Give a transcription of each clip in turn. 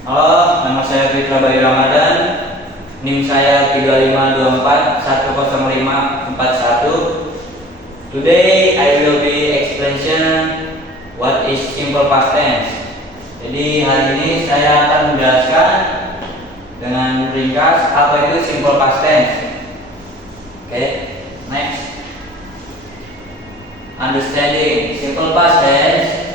Halo, nama saya Fitra Bayu Ramadan. NIM saya 3524105141. Today I will be explaining what is simple past tense. Jadi hari ini saya akan menjelaskan dengan ringkas apa itu simple past tense. Oke, next. Understanding simple past tense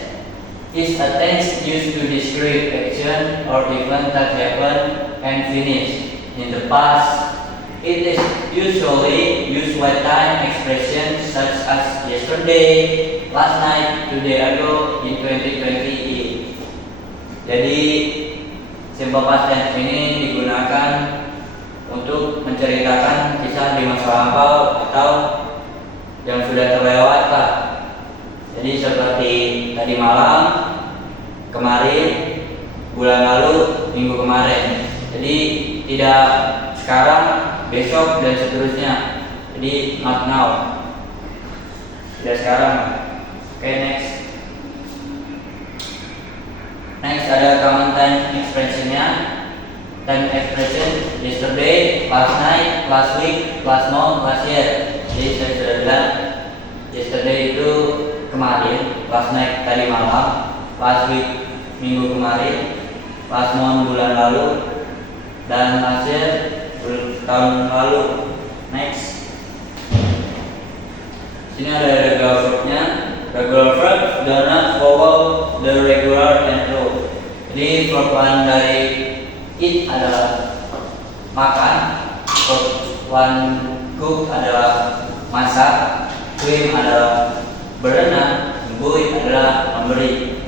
is a tense used to describe action or event that happened and finished in the past. It is usually used with time expressions such as yesterday, last night, 2 days ago, in 2020. Jadi simple past tense ini digunakan untuk menceritakan kisah di masa lampau atau yang sudah terlewat lah. Jadi seperti tadi malam, kemarin, bulan lalu, minggu kemarin. Jadi tidak sekarang, besok dan seterusnya. Jadi not now. Tidak sekarang. Oke, next. Next ada common time expressionnya. Time expression yesterday, last night, last week, last month, last year. Jadi saya sudah bilang yesterday itu kemarin, last night tadi malam, last week minggu kemarin, last month bulan lalu, dan last year tahun lalu. Next. Sini ada regular verbnya. Regular verb do not follow the regular tense rule. Jadi verb one dari eat adalah makan, verb one cook adalah masak, swim adalah berenang, buy adalah membeli.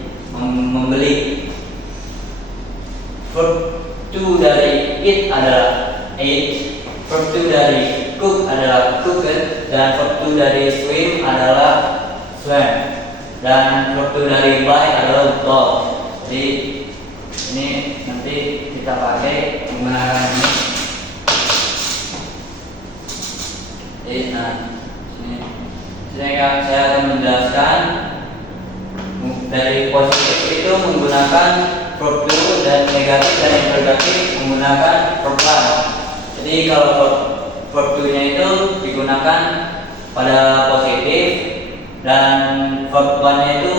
Verb 2 dari eat adalah eat, verb 2 dari cook adalah cooked, dan verb 2 dari swim adalah swam, dan verb 2 dari buy adalah bought. Jadi ini nanti kita pakai menggunakan ini. Jadi saya akan menjelaskan dari positif itu menggunakan verb to, dan negatif dan interrogatif menggunakan verb one. Jadi kalau verb to nya itu digunakan pada positif dan verb one nya itu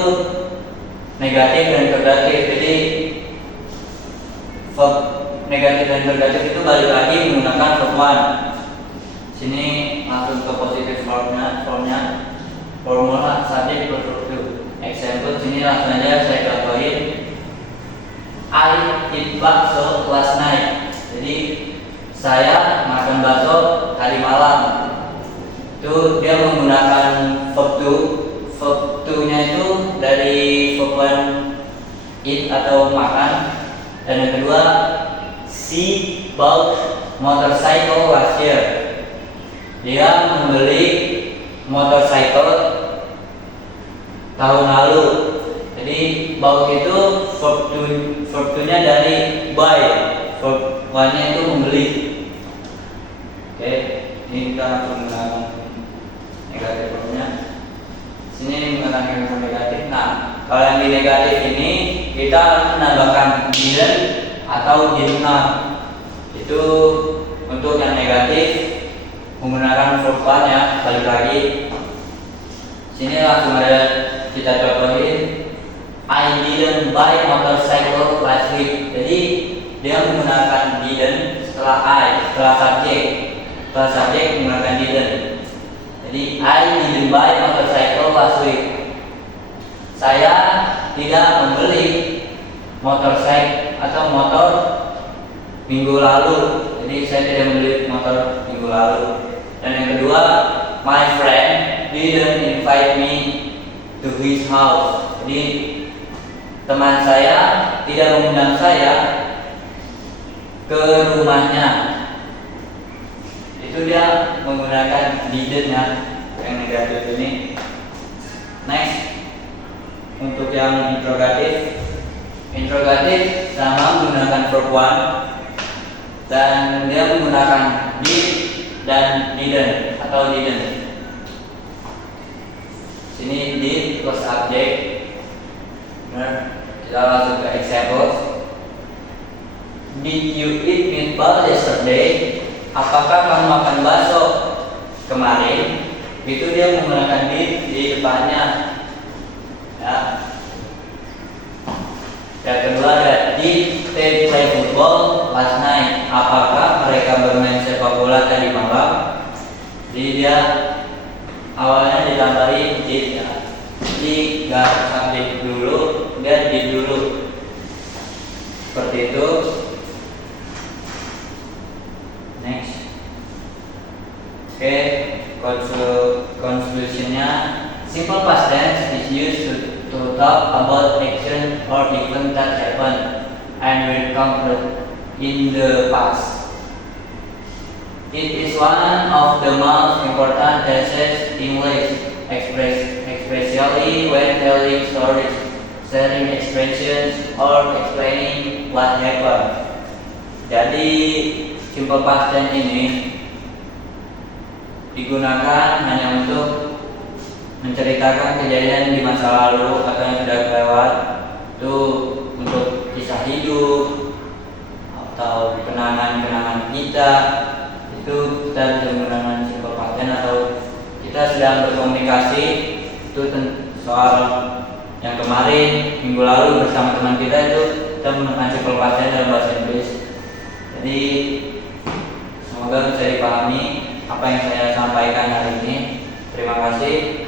negatif dan interrogatif. Jadi verb negatif dan interrogatif itu balik lagi menggunakan verb one. Sini langsung ke positif formnya, formula subject plus verb to. Example sini langsung aja saya contohin. I eat bakso last night. Jadi saya makan bakso tadi malam. Itu dia menggunakan verb to. Verb to nya itu dari verb one eat atau makan, dan yang kedua she bought motorcycle last year. Dia membeli motorcycle tahun lalu. Jadi bought itu verb to nya dari buy, verb one nya itu membeli. Oke, ini kita menggunakan negatif verbnya. Sini menggunakan verb negatif. Nah, kalau yang di negatif ini kita menambahkan didn't atau did not. Itu untuk yang negatif menggunakan verb one ya, balik lagi. Sini langsung ada kita contohin. I didn't buy motorcycle last week. Jadi dia menggunakan didn't setelah setelah subjek menggunakan didn't. Jadi I didn't buy motorcycle last week. Saya tidak membeli motorcycle atau motor minggu lalu. Jadi saya tidak membeli motor minggu lalu. Dan yang kedua, my friend didn't invite me to his house. Jadi teman saya tidak mengundang saya ke rumahnya. Itu dia menggunakan didn't ya, yang negatif ini. Next, untuk yang interrogatif sama menggunakan verb one, dan dia menggunakan did dan didn't atau didn't. Sini did plus subject. Benar. Kita langsung ke examples. Did you eat meatball yesterday? Apakah kamu makan bakso kemarin? Itu dia menggunakan did di depannya. Ya. Yang kedua ada did they play football last night? Apakah mereka bermain sepak bola tadi malam? Jadi dia awalnya ditambahin did ya. Jadi nggak subjek dulu, dia did dulu. Seperti itu. Next. Oke, conclusionnya, simple past tense is used to talk about action or event that happened and will come in the past. It is one of the most important tenses in English, especially when telling stories, sharing experiences, or explaining what happened. Jadi simple past tense ini digunakan hanya untuk menceritakan kejadian di masa lalu atau yang sudah lewat, itu untuk kisah hidup atau kenangan-kenangan kita. Itu kita bisa menggunakan simple past tense, atau kita sedang berkomunikasi itu soal yang kemarin minggu lalu bersama teman kita, itu kita menggunakan simple past tense dalam bahasa Inggris. Jadi semoga bisa dipahami apa yang saya sampaikan hari ini. Terima kasih.